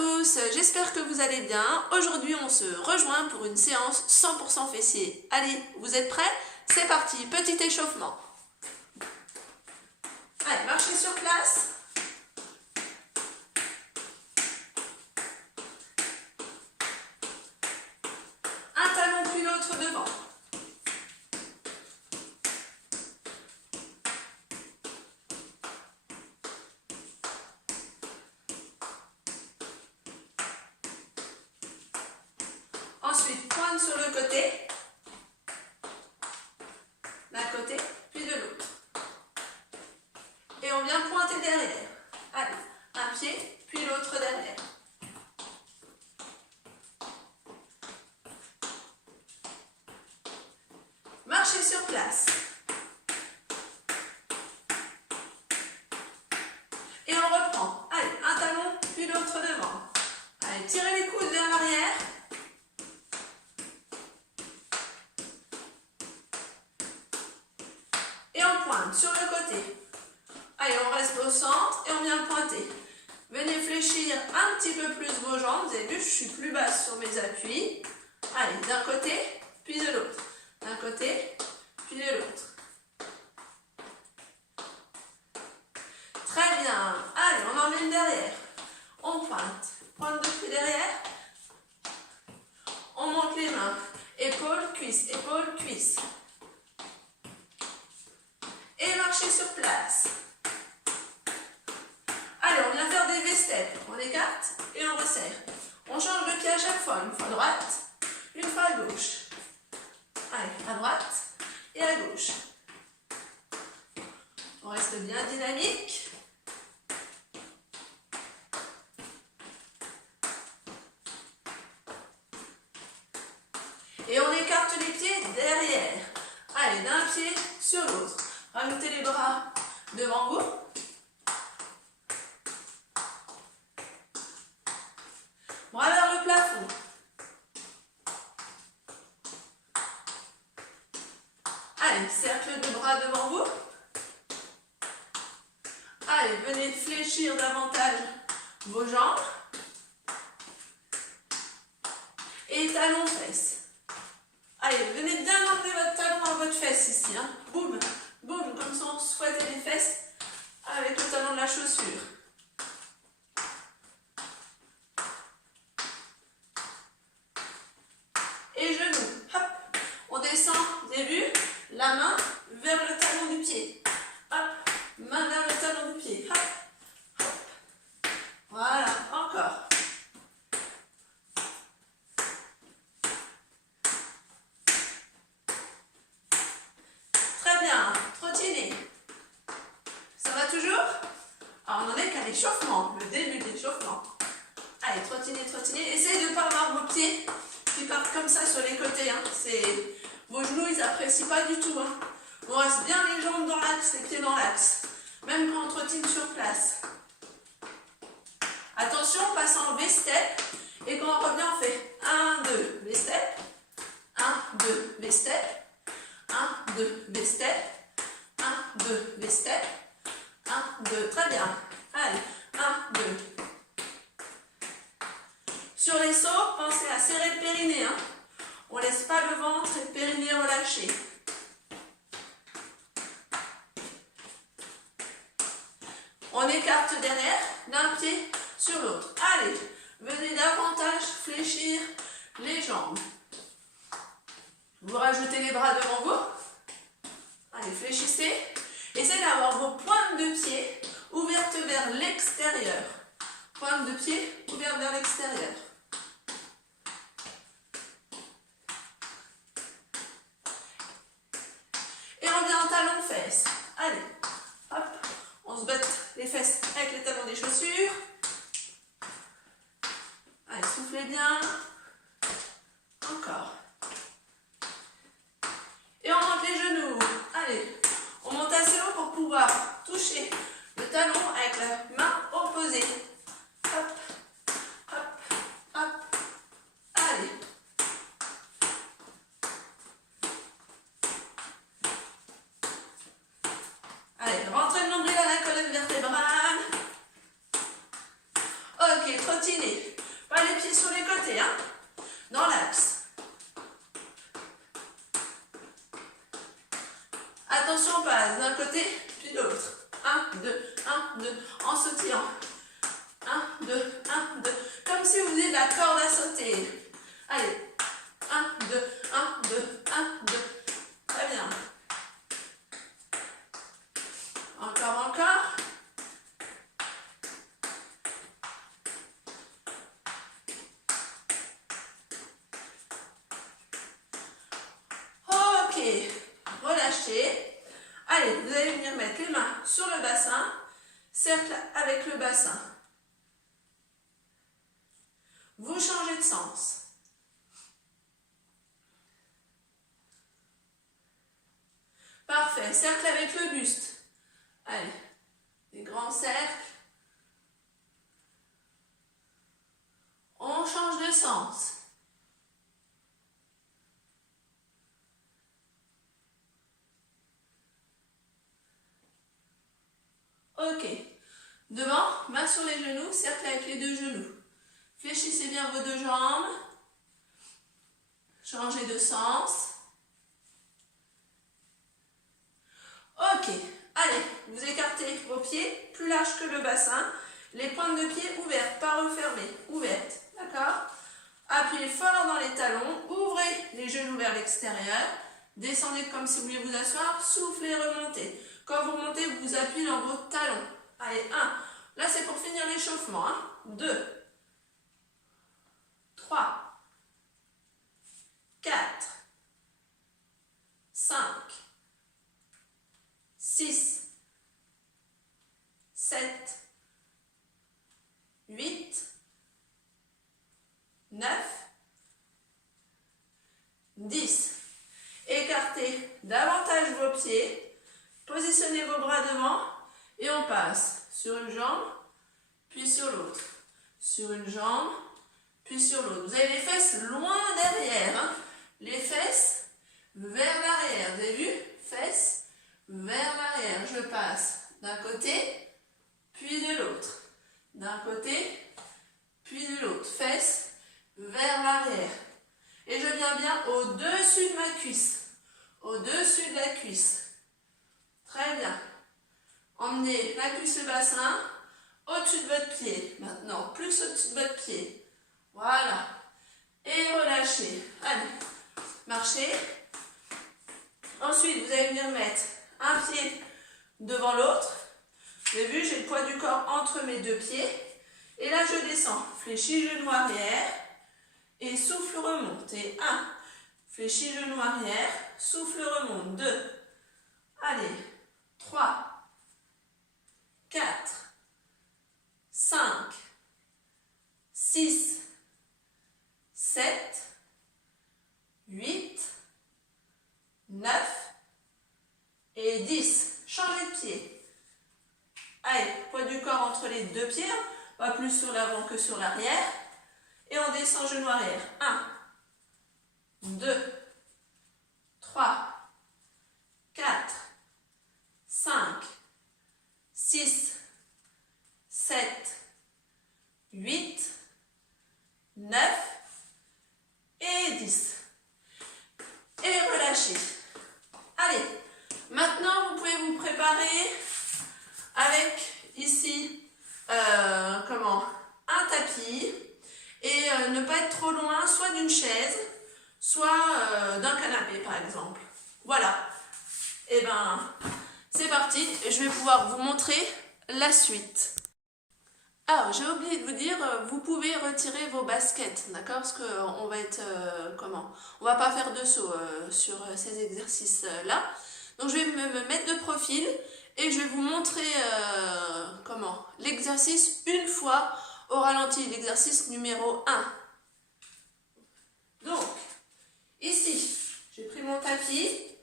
tous, j'espère que vous allez bien. Aujourd'hui on se rejoint pour une séance 100% fessiers. Allez, vous êtes prêts? C'est parti, petit échauffement. Allez, marchez sur place. Un talon puis l'autre devant. Ensuite, pointe sur le côté, d'un côté, puis de l'autre. Et on vient pointer derrière. Allez, un pied, puis l'autre derrière. Marchez sur place. Et on reprend. Allez, un talon, puis l'autre devant. Allez, tirez les coudes vers l'arrière. Et on pointe sur le côté. Allez, on reste au centre et on vient pointer. Venez fléchir un petit peu plus vos jambes. Vous avez vu, je suis plus basse sur mes appuis. Allez, d'un côté, puis de l'autre. D'un côté, puis de l'autre. Très bien. Allez, on emmène derrière. On pointe. Pointe de pied derrière. On monte les mains. Épaules, cuisses, épaules, cuisses. Et marchez sur place. Allez, on vient faire des V-steps. On écarte et on resserre. On change de pied à chaque fois. Une fois à droite, une fois à gauche. Allez, à droite et à gauche. On reste bien dynamique. Et on écarte les pieds derrière. Allez, d'un pied sur l'autre. Rajoutez les bras devant vous. Bras vers le plafond. Allez, cercle de bras devant vous. Allez, venez fléchir davantage vos jambes. Et talons fesses. Allez, venez bien emmener votre talon à votre fesse ici. Hein. Boum, boum, comme ça on se fouette les fesses avec le talon de la chaussure. Et genoux, hop, on descend, vous avez vu, la main vers le talon du pied. Hop, main vers le talon du pied. Hop, hop. Voilà, encore. Très bien, trottinez. Ça va toujours? Alors on n'en est qu'à l'échauffement, le début de l'échauffement. Allez, trottinez, trottinez. Essayez de ne pas avoir vos pieds qui partent comme ça sur les côtés. Hein. Vos genoux, ils n'apprécient pas du tout. Hein. On reste bien les jambes dans l'axe, les pieds dans l'axe. Même quand on trottine sur place. Attention, on passe en V-step. Et quand on revient, on fait 1, 2, V-step. 1, 2, V-step. 1, 2, V-step. 1, 2, V-step. 1, 2, très bien. Allez, 1, 2. Sur les sauts, pensez à serrer le périnée. Hein. On ne laisse pas le ventre et le périnée relâché. On écarte derrière, d'un pied sur l'autre. Allez, venez davantage fléchir les jambes. Vous rajoutez les bras devant vous. Allez, fléchissez. Essayez d'avoir vos pointes de pied ouvertes vers l'extérieur. Pointe de pied ouverte vers l'extérieur. Et on vient en talon fesses. Allez, hop, on se botte les fesses avec les talons des chaussures. Allez, soufflez bien. Encore. Et on monte les genoux. Allez, on monte assez haut pour pouvoir toucher le talon avec la main opposée. Hop, hop, Attention, on passe d'un côté puis de l'autre. 1, 2, 1, 2, en sautillant. 1, 2, 1, 2. Comme si vous faisiez de la corde à sauter. Allez. 1, 2, 1, 2, 1, 2. Très bien. Encore, encore. Ok. Relâchez. Allez, vous allez venir mettre les mains sur le bassin. Cercle avec le bassin. Vous changez de sens. Parfait. Cercle avec le buste. Allez. Des grands cercles. On change de sens. Ok. Devant, main sur les genoux, cercle avec les deux genoux. Fléchissez bien vos deux jambes. Changez de sens. Ok. Allez, vous écartez vos pieds, plus larges que le bassin. Les pointes de pied ouvertes, pas refermées, ouvertes. D'accord? Appuyez fort dans les talons, ouvrez les genoux vers l'extérieur. Descendez comme si vous vouliez vous asseoir, soufflez, remontez. Quand vous remontez, vous appuyez dans vos talons. Allez, 1. Là, c'est pour finir l'échauffement. 2, 3, 4, 5, 6, 7, 8, 9, 10. Écartez davantage vos pieds. Positionnez vos bras devant et on passe sur une jambe, puis sur l'autre. Sur une jambe, puis sur l'autre. Vous avez les fesses loin derrière. Hein. Les fesses vers l'arrière. Vous avez vu? Fesses vers l'arrière. Je passe d'un côté, puis de l'autre. D'un côté, puis de l'autre. Fesses vers l'arrière. Et je viens bien au-dessus de ma cuisse. Au-dessus de la cuisse. Très bien. Emmenez la cuisse et le bassin au-dessus de votre pied. Maintenant, plus au-dessus de votre pied. Voilà. Et relâchez. Allez, marchez. Ensuite, vous allez venir mettre un pied devant l'autre. Vous avez vu, j'ai le poids du corps entre mes deux pieds. Et là, je descends. Fléchis, genou arrière. Et souffle, remonte. Et 1. Fléchis, genou arrière. Souffle, remonte. 2. Allez. 3. 4. 5. 6. 7. 8. 9. Et 10. Changez de pied. Allez, poids du corps entre les deux pieds. Pas plus sur l'avant que sur l'arrière. Et on descend genou arrière. 1. 2. 3. 4. 5. 6. 7. 8. 9. Et 10. Et relâchez. Allez, maintenant vous pouvez vous préparer avec ici, un tapis et ne pas être trop loin, soit d'une chaise, soit d'un canapé par exemple. Voilà. Et ben, c'est parti. Je vais pouvoir vous montrer la suite. Alors, j'ai oublié de vous dire, vous pouvez retirer vos baskets, d'accord? Parce qu'on va être, on va pas faire de saut sur ces exercices-là. Donc, je vais me mettre de profil et je vais vous montrer, l'exercice une fois au ralenti, l'exercice numéro 1. Donc, ici, j'ai pris mon tapis,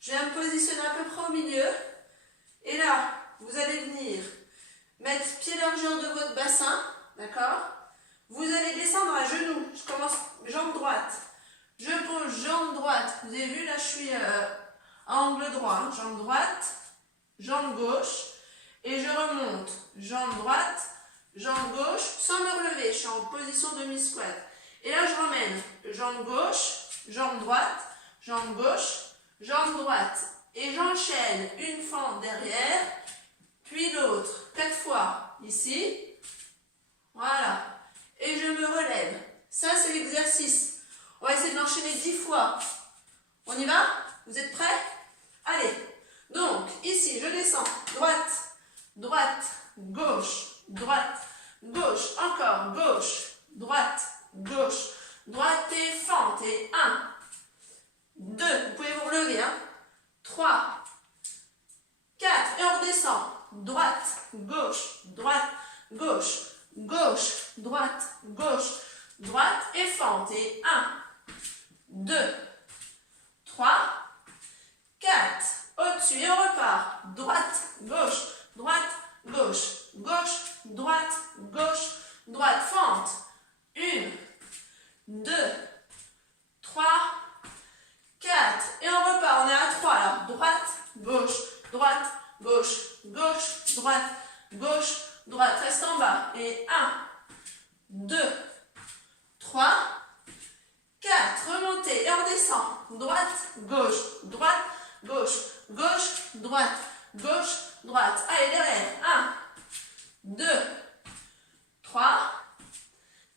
je vais me positionner à peu près au milieu, et là, vous allez venir mettre pied largeur de votre bassin, d'accord? Vous allez descendre à genoux. Je commence jambe droite. Je pose jambe droite. Vous avez vu, là, je suis à angle droit. Hein. Jambe droite, jambe gauche. Et je remonte. Jambe droite, jambe gauche, sans me relever. Je suis en position demi-squat. Et là, je ramène jambe gauche, jambe droite, jambe gauche, jambe droite. et j'enchaîne une fente derrière, puis l'autre, 4 fois ici, voilà, et je me relève. Ça, c'est l'exercice. On va essayer de l'enchaîner 10 fois. On y va? Vous êtes prêts? Allez. Donc, ici, je descends. Droite, droite, gauche, droite, gauche. Encore, gauche, droite, gauche, droite et fente. Et 1, 2, vous pouvez vous relever, hein? 3, 4, et on redescend. Droite, gauche, droite, gauche, gauche, droite, gauche, droite et fente. Et 1, 2, 3, 4. Au-dessus et on repart. Droite, gauche, droite, gauche, gauche, droite, gauche, droite. Fente. 1, 2, 3, 4. Et on repart. On est à 3 là. Droite, gauche, droite, gauche, gauche, droite, gauche, droite. Reste en bas. Et 1, 2, 3, 4. Remontez et on redescend. Droite, gauche, droite, gauche, gauche, droite, gauche, droite. Allez, derrière. 1, 2, 3,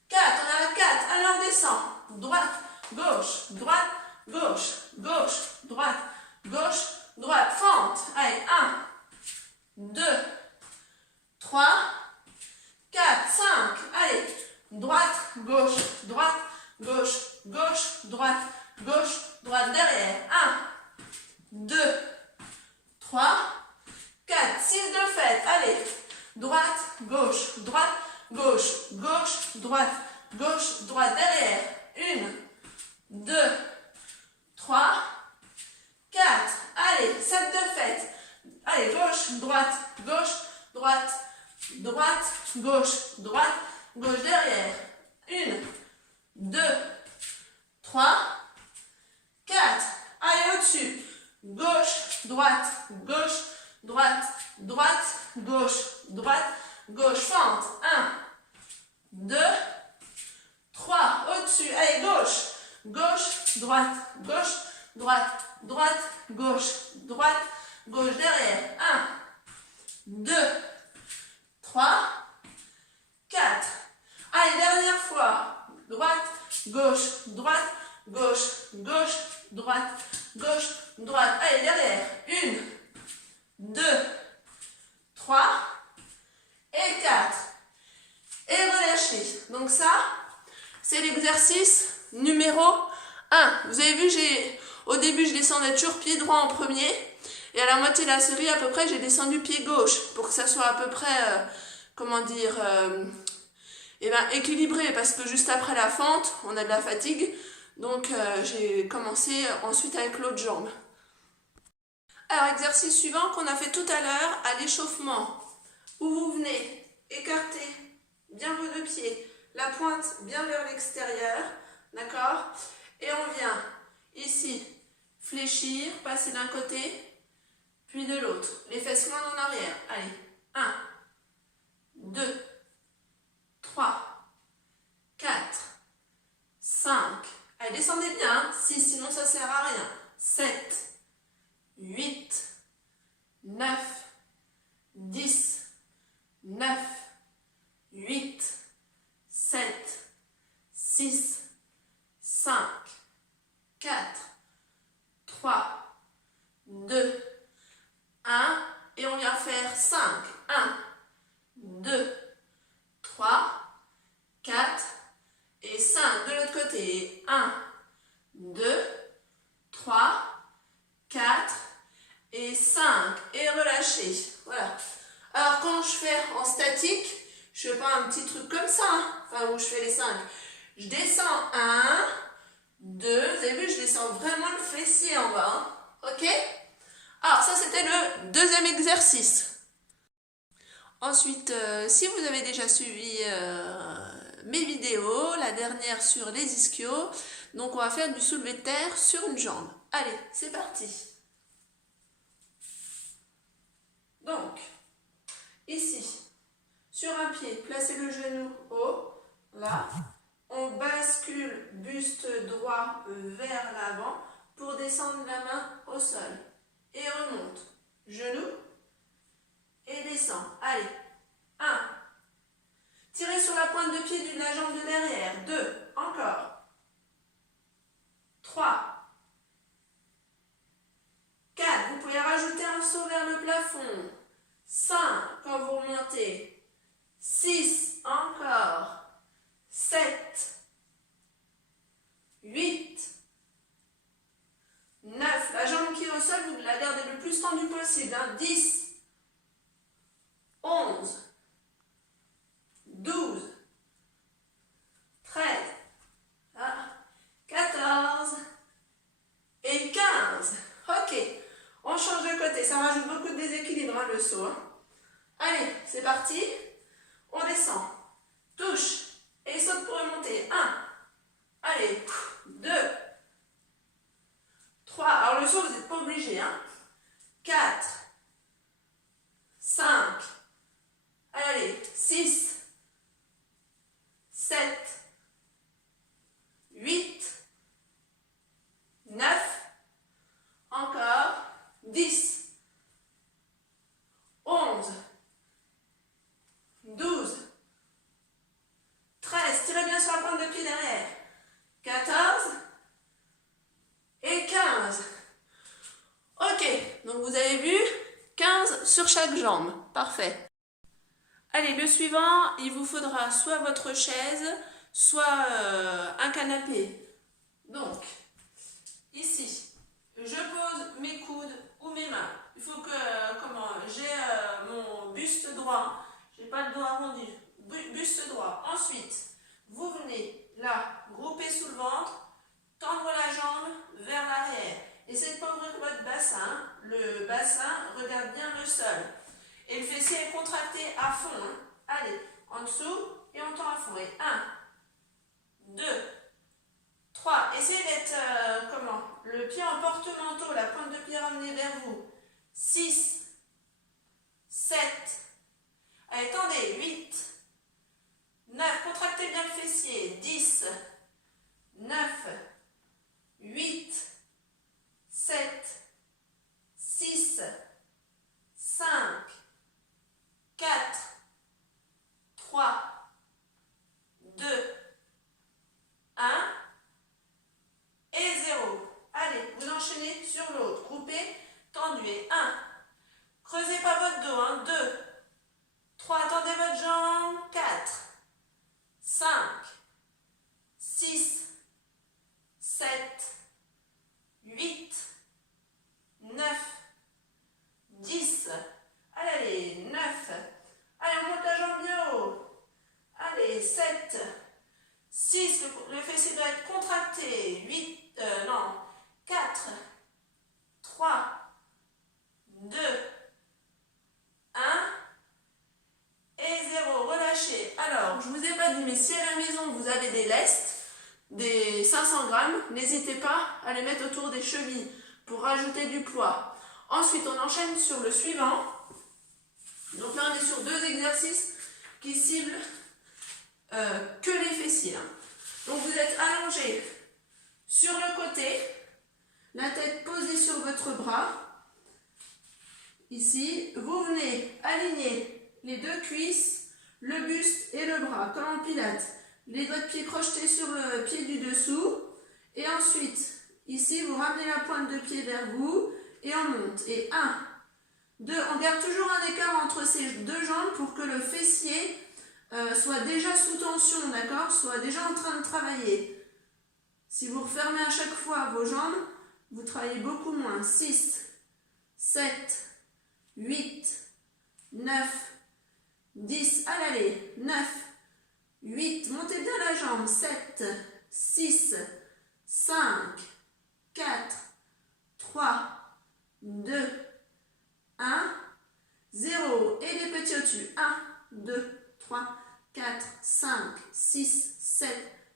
4. On est à 4. Allez, on descend. Droite, gauche, droite, gauche, gauche, droite, gauche, droite. Fente. Allez, 1, 2, 3, 4, 5. Allez, droite, gauche, droite, gauche, gauche, droite, gauche, droite. Derrière. 1, 2, 3, 4, 6 de fête. Allez, droite, gauche, droite, gauche, gauche, droite, gauche, droite. Derrière. 1, 2, 3, 4. Allez, 7 de fête. Allez, gauche, droite, gauche, droite, droite, gauche, droite, gauche. Derrière. 1, 2, 3, 4. Allez, au-dessus. Gauche, droite, gauche, droite, droite, gauche, droite, gauche. Fente. 1, 2, 3. Au-dessus. Allez, gauche, gauche, droite, gauche, droite, droite, gauche, droite, gauche. Derrière. 1, 2, 3, 4. Allez, dernière fois. Droite, gauche, droite, gauche, gauche, droite, gauche, droite. Allez, derrière. 1, 2, 3 et 4. Et relâchez. Donc ça, c'est l'exercice numéro 1. Vous avez vu, au début, je descendais toujours pied droit en premier. Et à la moitié de la série, à peu près, j'ai descendu pied gauche. Pour que ça soit à peu près, équilibré. Parce que juste après la fente, on a de la fatigue. Donc, j'ai commencé ensuite avec l'autre jambe. Alors, exercice suivant qu'on a fait tout à l'heure à l'échauffement. Où vous venez écarter bien vos deux pieds. La pointe bien vers l'extérieur. D'accord? Et on vient ici fléchir, passer d'un côté, puis de l'autre. Les fesses loin en arrière. Allez. 1, 2, 3, 4, 5. Allez, descendez bien. 6, sinon ça ne sert à rien. 7, 8, 9, 10, 9, 8, 7, 6, 5, 4, 3, 2, 1. Et on vient faire 5. 1, 2, 3, 4 et 5. De l'autre côté. 1, 2, 3, 4 et 5. Et relâchez. Voilà. Alors quand je fais en statique, je ne fais pas un petit truc comme ça, hein, enfin où je fais les 5. Je descends 1, 2, vous avez vu, je descends vraiment le fessier en bas. Hein, ok? Alors ça c'était le deuxième exercice. Ensuite, si vous avez déjà suivi mes vidéos, la dernière sur les ischios, donc on va faire du soulevé de terre sur une jambe. Allez, c'est parti. Donc, ici, sur un pied, placez le genou haut, là. On bascule buste droit vers l'avant pour descendre la main au sol. et remonte. Genou et descend. Allez, 1. Tirez sur la pointe de pied de la jambe de derrière. 2. Encore. 3. 4. Vous pouvez rajouter un saut vers le plafond. 5. Quand vous remontez. 6. Encore. 7. 8. 9. La jambe qui est au sol, vous la gardez le plus tendue possible. 10. 11. 12. 13. 14. Et 15. Ok. On change de côté. Ça rajoute beaucoup de déséquilibre, le saut. Allez, c'est parti. On descend. Touche. Et saute pour remonter. 1. Allez. 2. 3. Alors le saut, vous n'êtes pas obligé. 4. 5. Allez. 6. 7. 8. 9. Encore. 10. 11. 12. 13. Tirez bien sur la pointe de pied derrière. 14. Et 15. Ok, donc vous avez vu 15 sur chaque jambe. Parfait. Allez, le suivant, il vous faudra soit votre chaise, soit un canapé. Donc, ici, je pose mes coudes ou mes mains. Il faut que j'ai mon buste droit. Je n'ai pas le dos arrondi. Buste droit. Ensuite, vous venez là, grouper sous le ventre, tendre la jambe vers l'arrière. Essayez de ne pas ouvrir votre bassin. Le bassin regarde bien le sol. Et le fessier est contracté à fond. Allez, en dessous et on tend à fond. Et 1, 2, 3. Essayez d'être le pied en porte-manteau, la pointe de pied ramenée vers vous. 6, 7. Allez, tendez. 8, 9. Contractez bien le fessier. 10, 9, 8, 7, 6, 5, 4, 3, 2, 1 et 0. Allez, vous enchaînez sur l'autre. Groupez, tendu et 1. Creusez pas votre dos. 2, 3. Tendez votre jambe. 4, 5, 6, 7, 8, 9, 10. Allez, 9. Allez, on monte la jambe bien haut. Allez, 7, 6. Le fessier doit être contracté. 4, 3, 2, 1 et 0. Relâchez. Alors, je ne vous ai pas dit, mais si à la maison vous avez des lestes, des 500 grammes, n'hésitez pas à les mettre autour des chevilles pour rajouter du poids. Ensuite, on enchaîne sur le suivant. Donc là, on est sur 2 exercices qui ciblent que les fessiers. Donc vous êtes allongé sur le côté, la tête posée sur votre bras. Ici, vous venez aligner les 2 cuisses, le buste et le bras, comme en pilates. Les doigts de pied crochetés sur le pied du dessous. Et ensuite, ici, vous ramenez la pointe de pied vers vous et on monte. Et 1, 2, on garde toujours un écart entre ces 2 jambes pour que le fessier soit déjà sous tension, d'accord? Soit déjà en train de travailler. Si vous refermez à chaque fois vos jambes, vous travaillez beaucoup moins. 6, 7, 8, 9, 10. Allez, 9, 8. Montez bien la jambe. 7, 6, 5, 4, 3, 2, 1, 0. Et des petits au-dessus. 1, 2, 3, 4, 5, 6, 7,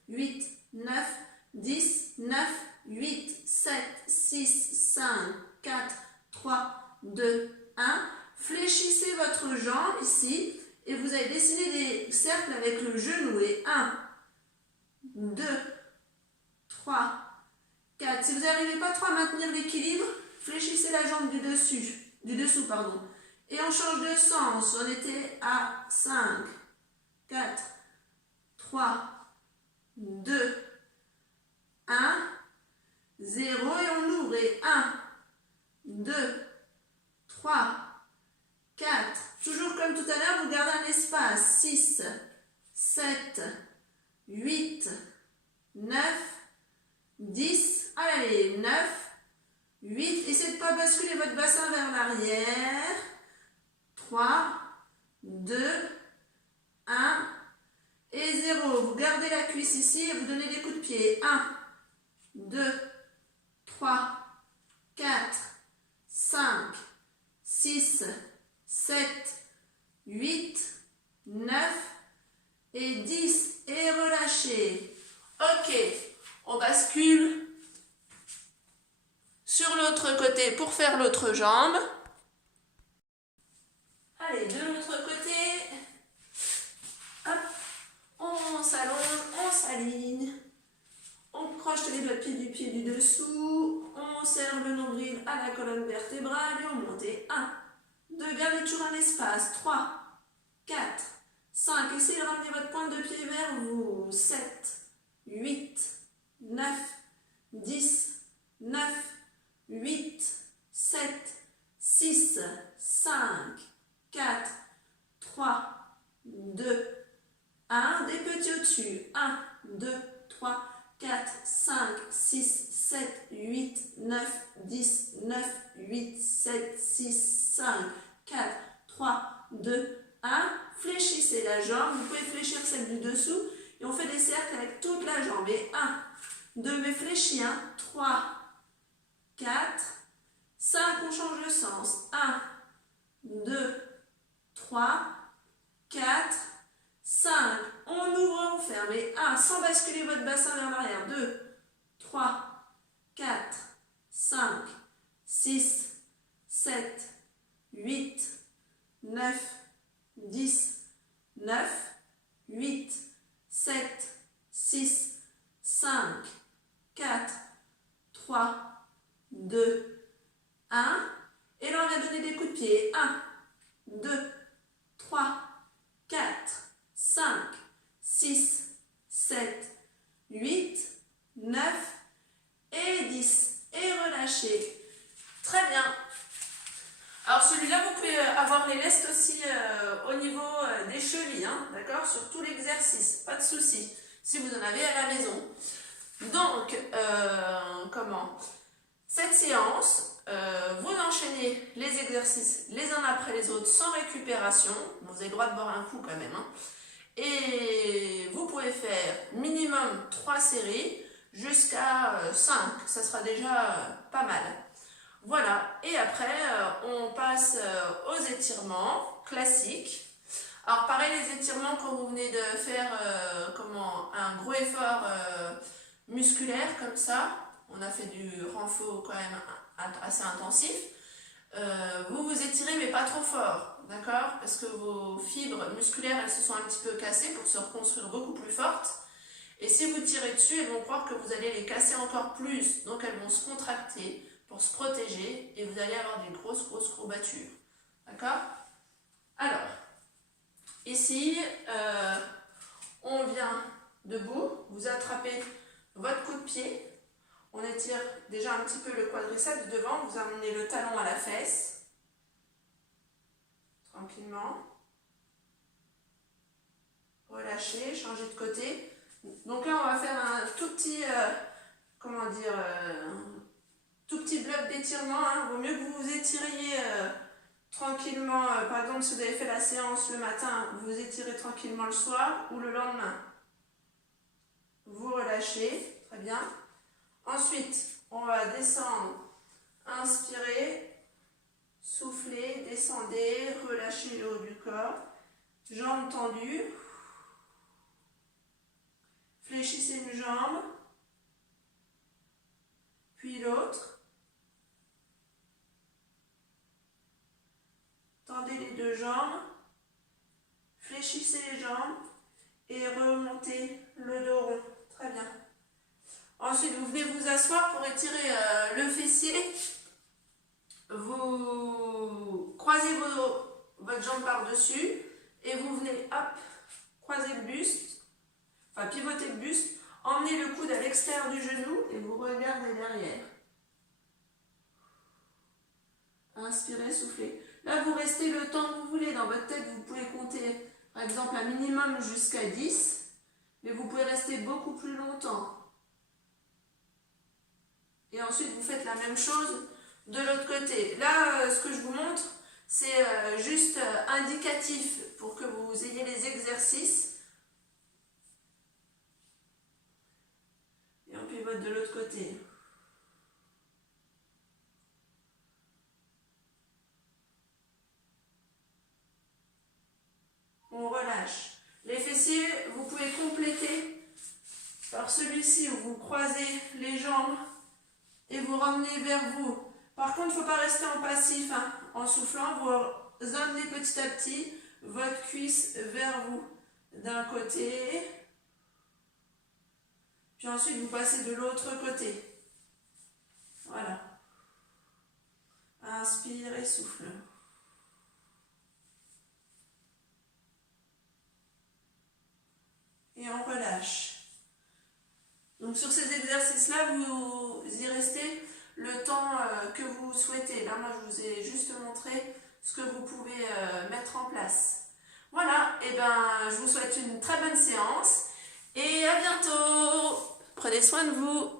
8, 9, 10, 9, 8, 7, 6, 5, 4, 3, 2, 1. Fléchissez votre jambe ici et vous allez dessiner des cercles avec le genou. Et 1, 2, 3, 4. Si vous n'arrivez pas trop à maintenir l'équilibre, Fléchissez la jambe du dessous, pardon. Et on change de sens. On était à 5, 4, 3, 2, 1, 0 et on ouvre. Et 1, 2, 3, 4. Toujours comme tout à l'heure, vous gardez un espace. 6, 7, 8, 9, 10. Allez, 9, 8. Essayez de ne pas basculer votre bassin vers l'arrière. 3, 2, 1 et 0. Vous gardez la cuisse ici et vous donnez des coups de pied. 1, 2, 3, 4, 5, 6, 7, 8, 9 et 10. Et relâchez. Ok, on bascule sur l'autre côté pour faire l'autre jambe. Allez, de l'autre côté. Hop, on s'allonge, on s'aligne. On croche les doigts de pied du pied du dessous. On serre le nombril à la colonne vertébrale et on monte. 1, 2, gardez toujours un espace. 3, 4, 5. Essayez de ramener votre pointe de pied vers vous. 7, 8, 9, 10, 9, 8, 7, 6, 5, 4, 3, 2, 1. Des petits au-dessus. 1, 2, 3, 4, 5, 6, 7, 8, 9, 10, 9, 8, 7, 6, 5, 4, 3, 2, 1. Fléchissez la jambe. Vous pouvez fléchir celle du dessous. Et on fait des cercles avec toute la jambe. Et 1, 2, mais fléchis. 3, 4, 5. On change de sens. 1, 2, 3, 4, 5. On ouvre, on ferme. Et 1, sans basculer votre bassin vers l'arrière. 2, 3, 4, 5, 6, 7, 8, 9, 10, 9, 8, 7, 6, 5, 4, 3, 2, 1. Et là, on va donner des coups de pied. 1, 2, 3, 4, 5, 6, 7, 8, 9 et 10. Et relâchez. Très bien. Alors celui-là, vous pouvez avoir les lestes aussi au niveau des chevilles, hein, d'accord, sur tout l'exercice, pas de souci, si vous en avez à la maison. Donc, cette séance, vous enchaînez les exercices les uns après les autres sans récupération. Vous avez le droit de boire un coup quand même, hein. Et vous pouvez faire minimum 3 séries jusqu'à 5, ça sera déjà pas mal. Voilà, et après on passe aux étirements classiques. Alors pareil, les étirements quand vous venez de faire un gros effort musculaire comme ça, on a fait du renfort quand même assez intensif, vous vous étirez mais pas trop fort, d'accord? Parce que vos fibres musculaires, elles se sont un petit peu cassées pour se reconstruire beaucoup plus fortes. Et si vous tirez dessus, elles vont croire que vous allez les casser encore plus, donc elles vont se contracter pour se protéger et vous allez avoir des grosses courbatures. D'accord? Alors, ici, on vient debout, vous attrapez votre coup de pied, on étire déjà un petit peu le quadriceps devant, vous amenez le talon à la fesse, tranquillement, relâchez, changez de côté. Donc là, on va faire un tout petit, tout petit bloc d'étirement, hein. Vaut mieux que vous vous étiriez tranquillement. Par exemple, si vous avez fait la séance le matin, vous vous étirez tranquillement le soir ou le lendemain. Vous relâchez, très bien. Ensuite, on va descendre, inspirez, soufflez, descendez, relâchez le haut du corps, jambes tendues. Fléchissez une jambe, puis l'autre. Tendez les deux jambes, fléchissez les jambes et remontez le dos rond. Très bien. Ensuite, vous venez vous asseoir pour étirer le fessier vous croisez votre jambe par-dessus et vous venez, hop, croiser le buste, enfin pivoter le buste, emmenez le coude à l'extérieur du genou et vous regardez derrière. Inspirez, soufflez. Là, vous restez le temps que vous voulez. Dans votre tête, vous pouvez compter, par exemple, un minimum jusqu'à 10, mais vous pouvez rester beaucoup plus longtemps. Et ensuite, vous faites la même chose de l'autre côté. Là, ce que je vous montre, c'est juste indicatif pour que vous ayez les exercices. Et on pivote de l'autre côté. On relâche. Les fessiers, vous pouvez compléter par celui-ci où vous croisez les jambes et vous ramenez vers vous. Par contre, il ne faut pas rester en passif. Hein. En soufflant, vous amenez petit à petit votre cuisse vers vous d'un côté. Puis ensuite, vous passez de l'autre côté. Voilà. Inspire et souffle. Et on relâche. Donc sur ces exercices-là, vous y restez le temps que vous souhaitez. Là, moi, je vous ai juste montré ce que vous pouvez mettre en place. Voilà, et ben, je vous souhaite une très bonne séance et à bientôt. Prenez soin de vous.